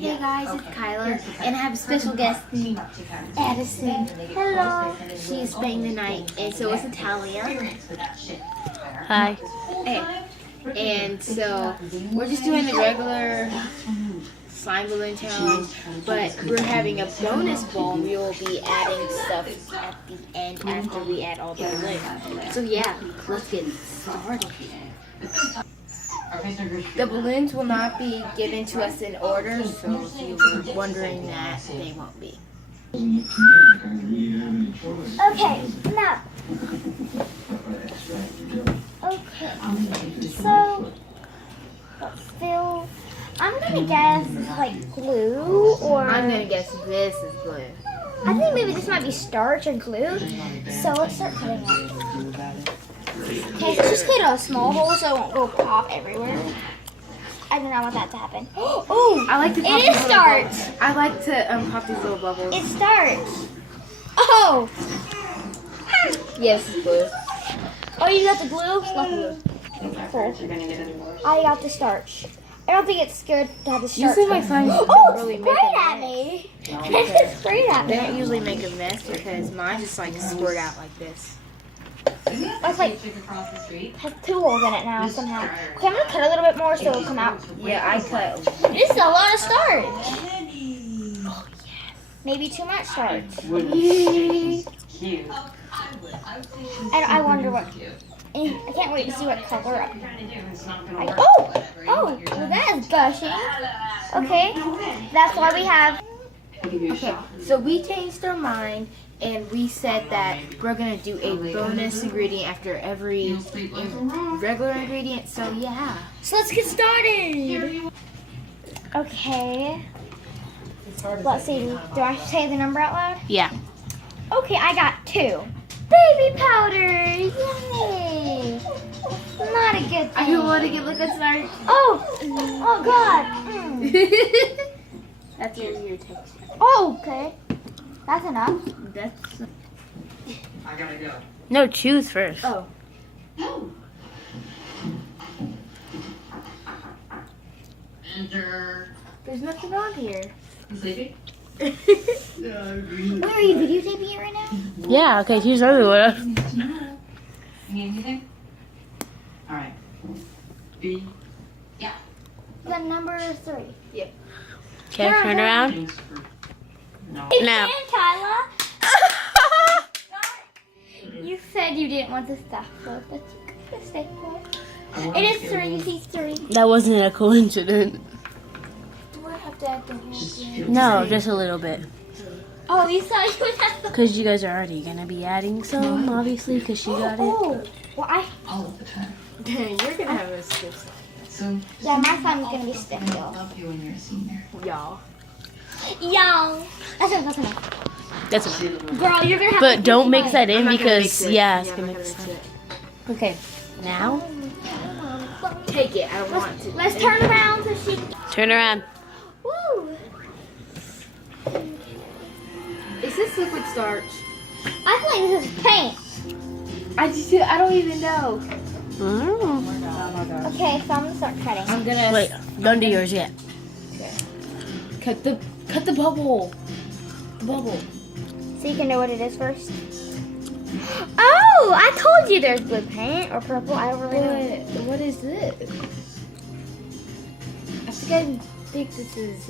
Hey guys, it's Kyla, and I have a special guest, Addison. Hello. She's spending the night, and so is Natalia. Hi. Hey. And so we're just doing the regular slime balloon challenge, but we're having a bonus bowl, and we will be adding stuff at the end after we add all the balloons. So yeah, let's get started. The balloons will not be given to us in order, so if you were wondering that, they won't be. Okay, now. Okay, so let's fill. I'm gonna guess like glue or. I'm gonna guess this is glue. I think maybe this might be starch or glue. So let's start putting it. Okay, so just cut a small hole so it won't go pop everywhere. I do not want that to happen. Oh, I like to pop it these is little starch. bubbles. I like to pop these little bubbles. It's starch. Oh. Yes, it's glue. Oh, you got the glue? Not glue. Cool. I got the starch. I don't think it's good to have the starch. Usually my slimes Oh, don't really make sprayed a at mess. me. It just sprayed at They me. don't usually make a mess because mine just like squirt out like this. It's like has two holes in it now somehow. Okay, I'm gonna cut a little bit more so it'll come out. Yeah, I cut. This is a lot of starch. Oh yes. Maybe too much starch. And I wonder what. I can't wait to see what color. Oh, well that is gushing. Okay, that's why we have. Okay, so we changed our mind and we said that we're gonna do a bonus ingredient after every regular ingredient. So yeah. So let's get started. Okay. Let's see. Do I say the number out loud? Yeah. Okay, I got 2. Baby powder! Yay! Not a good Are you thing. want to get look at starch? Oh God! That's what your texture. Oh, okay. That's enough. That's. I gotta go. No, choose first. Oh. Enter. There's nothing on here. You sleepy? Where are you videotaping it right now? Yeah, okay, choose everywhere. You need anything? Alright. B. The number 3. Okay, turn around. Thanks for. No. Now. And Kyla. You said you didn't want the stuff, so that's a mistake. It is 3. You see 3. That wasn't a coincidence. Do I have to add the whole thing? No, just a little bit. Oh, you thought you would have the. Because you guys are already going to be adding some, obviously, because she got it. Oh, well, All of the time. Dang, you're gonna have a stiff So. yeah, my slime's gonna be stiff, I y'all. love you when you're a senior. y'all. Y'all. That's enough. That's enough. Girl, you're gonna have to But don't mix mine. that in I'm not gonna because, mix it. yeah, it's I'm going not to gonna mix mix it. Okay, now, Take it. I don't want to. Let's turn around so she. turn around. Woo! Is this liquid starch? I feel like this is paint. I don't even know. Mm. Okay, so I'm gonna start cutting. I'm gonna Wait, don't do yours yet. cut the bubble. The bubble. So you can know what it is first. Oh, I told you there's blue paint or purple. I don't really know. What is this? I think this is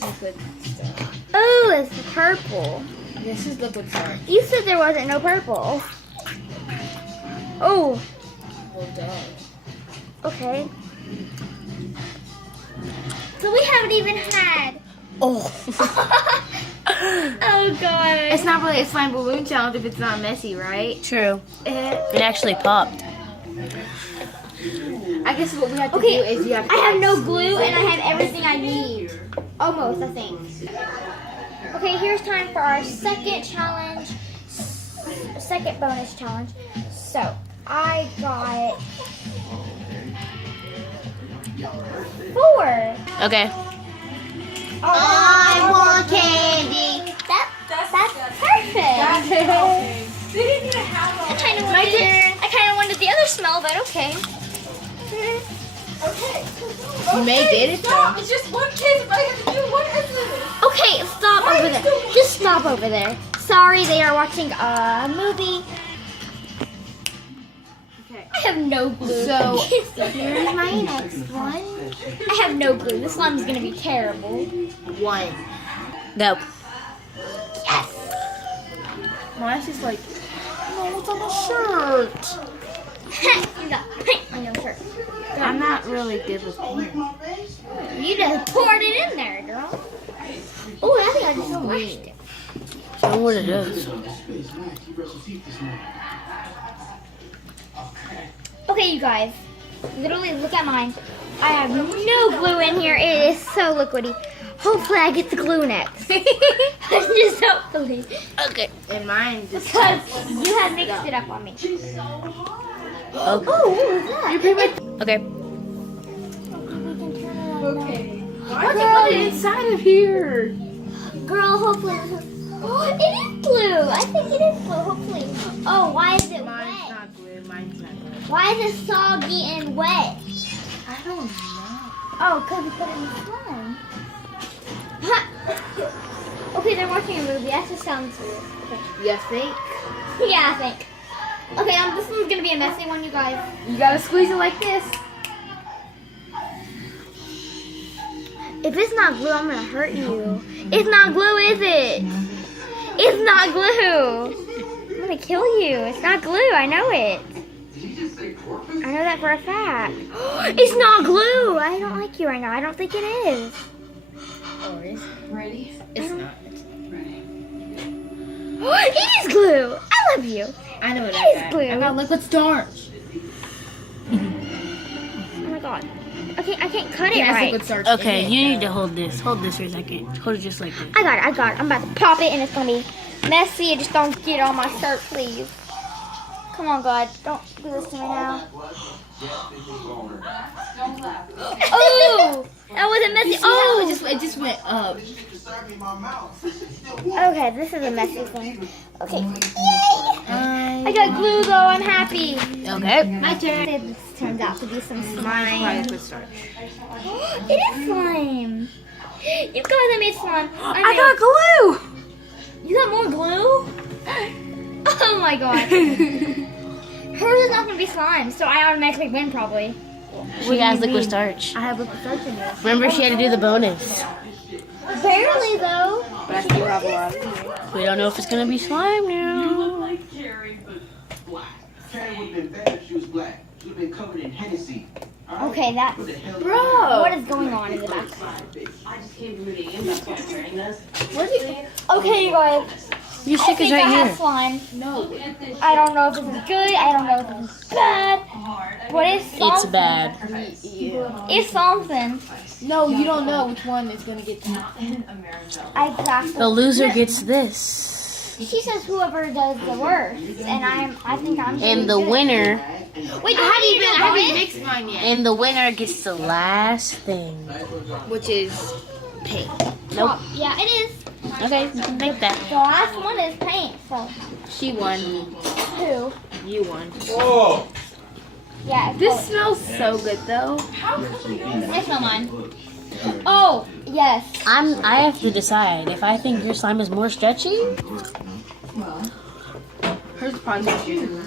liquid starch. Oh, it's purple. This is liquid starch. You said there wasn't no purple. Oh, Hold on. okay. So we haven't even had. Oh. Oh God. It's not really a slime balloon challenge if it's not messy, right? True. Eh, It actually popped. I guess what we have to Okay, do is you have to I have add no glue and I have everything I need. Almost, I think. Okay, here's time for our second challenge. Second bonus challenge. So, I got 4. Okay. I want candy. That's perfect. They didn't even have I kind of wanted the other smell, but okay. You may get it though. It's just one case. If I have to do, what is it? Okay, stop over there. Just stop over there. Sorry, they are watching a movie. Okay. I have no glue. So here's my next one. I have no glue. This slime is gonna be terrible. One. Nope. Yes. Mine's just like, no, it's on the shirt. You got paint on your shirt. I'm not really good with paint. You just poured it in there, girl. Oh, I think I just splashed it. Show them what it is. Okay, you guys. Literally, look at mine. I have no glue in here. It is so liquidy. Hopefully, I get the glue next. Just hopefully. Okay. And mine just. Because you have mixed it up on me. Oh. Oh, what was that? Okay. Okay. Why did you put it inside of here? Girl, hopefully this is... Oh, it is blue. I think it is blue, hopefully. Oh, why is it Mine's wet? not glue. Mine's not glue. Why is it soggy and wet? I don't know. Oh, because we put it in the slime. Okay, they're watching a movie. That just sounds weird. Okay. You think? Yeah, I think. Okay, this one's gonna be a messy one, you guys. You gotta squeeze it like this. If it's not glue, I'm gonna hurt you. It's not glue, is it? It's not glue. I'm gonna kill you. It's not glue. I know it. I know that for a fact. It's not glue. I don't like you right now. I don't think it is. Or is it? Ready? It's not. It is glue. I love you. I know what It I is got. glue. I got liquid starch. Oh my god. Okay, I can't cut it It has right. liquid starch. Okay, in it, you need though. to hold this. Hold this for a second. Hold it just like this. I got it. I got it. I'm about to pop it and it's gonna be messy. Just don't get it on my shirt, please. Come on, God. Don't do this to me now. Oh! That wasn't messy. See how Oh! it just went up. Okay, this is a messy thing. Okay. I got glue though. I'm happy. Okay. My turn. This turns out to be some Mine's slime. probably liquid starch. It is slime. You guys, I made slime. I got glue. You got more glue? Oh my god. Hers is not gonna be slime, so I automatically win probably. She has liquid starch. I have liquid starch in there. Remember, she had to do the bonus. Barely though. But I still have a lot of We don't know if it's gonna be slime now. Carrie would have been bad if she was black. She would have been covered in Hennessy. Okay, that. What the hell? Bro! What is going on in the back? I just came to the end. That's why I'm wearing this. Okay, you guys. Your I stick is think I right have here. slime. No. I don't know if this is good. I don't know if this is bad. What is something? It's bad. Yeah. It's something. No, you don't know which one is going to get you. Exactly. The loser gets this. She says whoever does the worst, and I think I'm. And the doing good. winner, Wait, I haven't even I I haven't mixed mine yet. and the winner gets the last thing. Which is pink. Nope. Yeah, it is. Okay, you can make that. The last one is paint. So She won. who? You won. Yeah. It's This smells so good though. I smell mine. Oh yes. I have to decide if I think your slime is more stretchy. Hers is probably more good.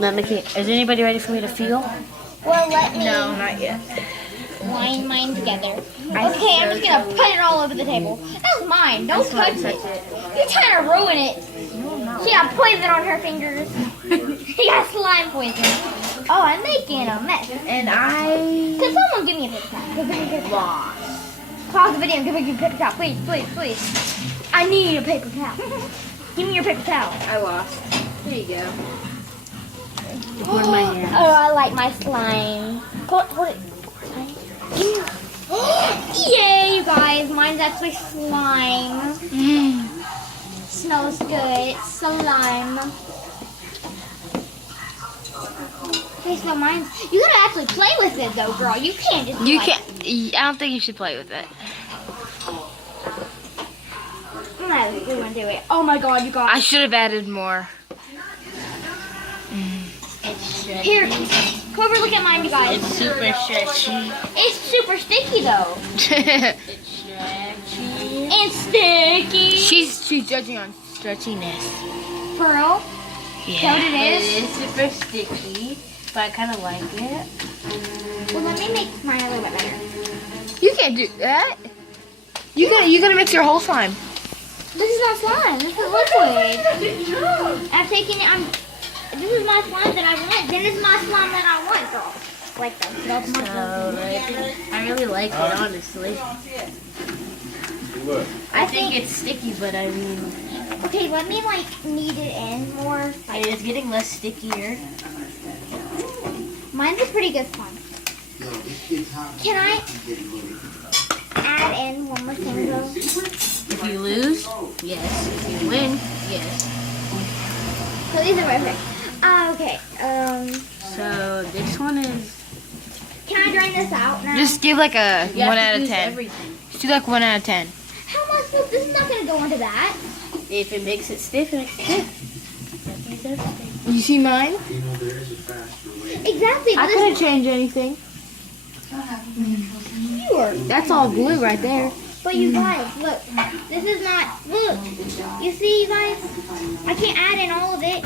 Let me. Is anybody ready for me to feel? Well, let me No, not yet. wind mine together. Okay, I'm just gonna put it all over the table. That was mine. Don't touch it. You're trying to ruin it. She got poison on her fingers. She got slime poison. Oh, I'm making a mess. And I Could someone give me a paper towel? Give me a paper towel. lost. Pause the video and give me a paper towel. Please, please, please. I need a paper towel. Give me your paper towel. I lost. Here you go. One of my hands. Oh, I like my slime. Hold it. Yay, you guys. Mine's actually slime. Smells good. It's slime. Okay, so mine's... You gotta actually play with it, though, girl. You can't just... You like, can't. I don't think you should play with it. No, we want to do it. Oh my god, you guys. should have added more. Here. Clover, look at mine, you guys. It's super stretchy. It's super sticky though. It's stretchy. And sticky. She's judging on stretchiness. Pearl. Yeah, what it is? It is super sticky, but I kind of like it. Well, let me make mine a little bit better. You can't do that. You gotta mix your whole slime. This is not slime. This is liquid. I'm taking it. This is my slime that I want. Then this is my slime that I want, girl. Like that. So, I really like it, honestly. I think it's sticky, but I mean, Okay, let me like knead it in more. it's getting less stickier. Mine's a pretty good slime. Can I add in one more thing though? If you lose, yes. If you win, yes. So these are perfect. Okay. So this one is. Can I drain this out now? Just give like a You have 1 to out of use 10. everything. Just do like 1 out of 10. How am I supposed? This is not gonna go into that. If it makes it stiff, it makes it stiff. You have to use everything. You see mine? Exactly. I But this couldn't change anything. is pure. That's all glue right there. But you guys, look. This is not. Look. You see, you guys? I can't add in all of it.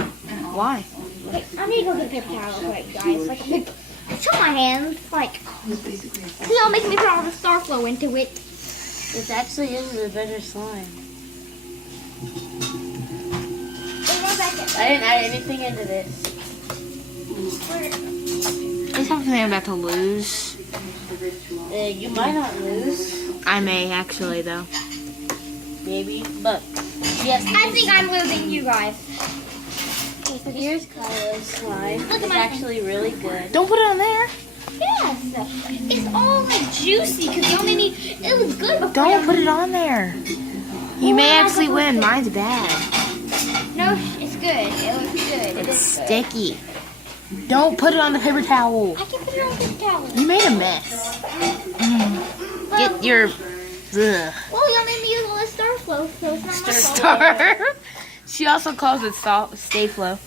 Why? Wait, I need to go get a paper towel real quick, guys. Like, show my hands. Like, see, y'all making me put all the star flow into it. This actually is a better slime. Wait 1 second. I didn't add anything into this. There's something I'm about to lose. You might not lose, I may actually though. maybe, but yes. I think I'm losing you guys. Okay, so here's Kyla's slime. Look at It's my actually really good. Don't put it on there. Yes. It's all like juicy because y'all made me. It was good before. Don't put it on there. You may Well, actually I win. Mine's bad. No, it's good. It looks good. It It's is good. sticky. Don't put it on the paper towel. I can put it on this towel. You made a mess. Well, Get your ugh. well, y'all made me use all this star flow, so it's not my fault. Star. She also calls it Stay Flow.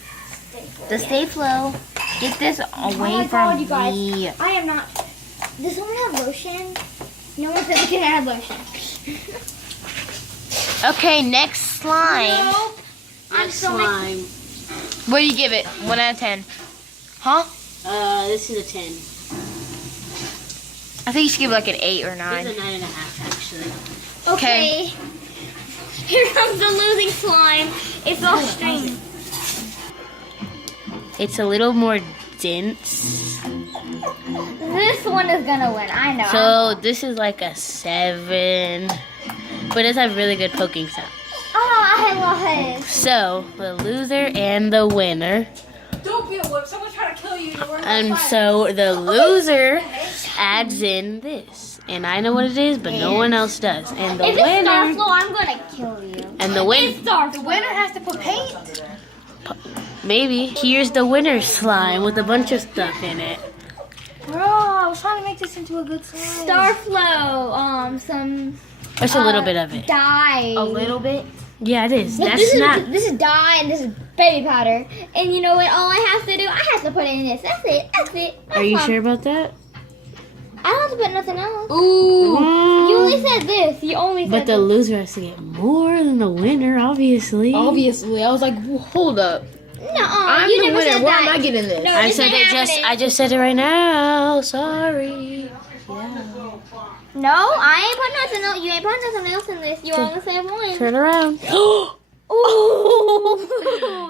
The Stay Flow. Get this away Oh my from God, you guys. me. I am not. Does someone have lotion? No one said we can have lotion. Okay, next slime. Nope. I'm Next so slime. What do you give it? 1 out of 10. Huh? This is a 10. I think you should give it like an 8 or This 9. is a 9.5 actually. Okay. Here comes the losing slime. It's all strange. It's a little more dense. This one is gonna win. I know. So this is like a 7, but it's a really good poking sound. I love it. So the loser and the winner. Don't be a whoop. Someone's trying to kill you. And so the loser adds in this. And I know what it is, but no one else does. And the If it's winner Starflow, I'm gonna kill you. and the win Starflow. has to put paint. maybe. Here's the winner slime with a bunch of stuff in it. Bro, I was trying to make this into a good slime. Starflow. Some Just a little bit of it. dye. A little bit. Yeah, it is. Look, That's not. This is dye and this is baby powder. And you know what? All I have to do, I have to put it in this. That's it. That's it. That's Are you all. sure about that? I don't have to put nothing else. Ooh. You only said this. You only said But the this. loser has to get more than the winner, obviously. Obviously, I was like, hold up. Nuh-uh, I'm you the never winner. said Where that. am I getting this? No, I this said ain't it happening. I just said it right now. Sorry. No, I ain't put nothing else. You ain't put nothing else in this. You only said one. Turn around. Ooh.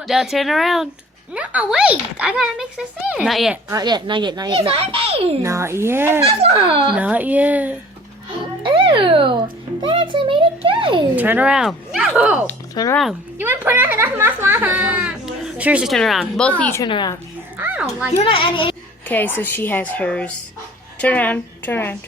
Now turn around. No, wait. I gotta mix this in. Not yet. Not yet. Not yet. Not yet. It's Not, on not yet. Not. Not yet. Ew. That actually made it good. Turn around. No. Turn around. You ain't put nothing else in my slime. Seriously, turn around. Both of you turn around. I don't like You're not any. Okay, so she has hers. Turn around. Turn around.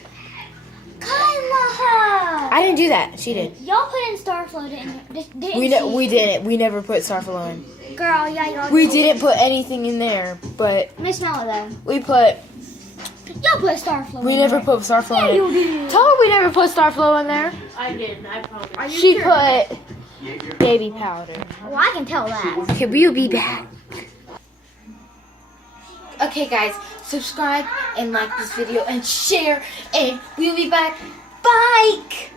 Kyla. I didn't do that. She did. Y'all put in Starflow, didn't We you? we didn't. We never put Starflow in. Girl, yeah, y'all We did. didn't put anything in there, but Let me smell it though. we put. Y'all put Starflow We in never there. put Starflow Yeah, in. you did. Tell her we never put Starflow in there. I did. I promise. Are you She sure? put baby powder. Well, I can tell that. Okay, we'll be back. Okay, guys, subscribe and like this video and share, and we'll be back. Bye.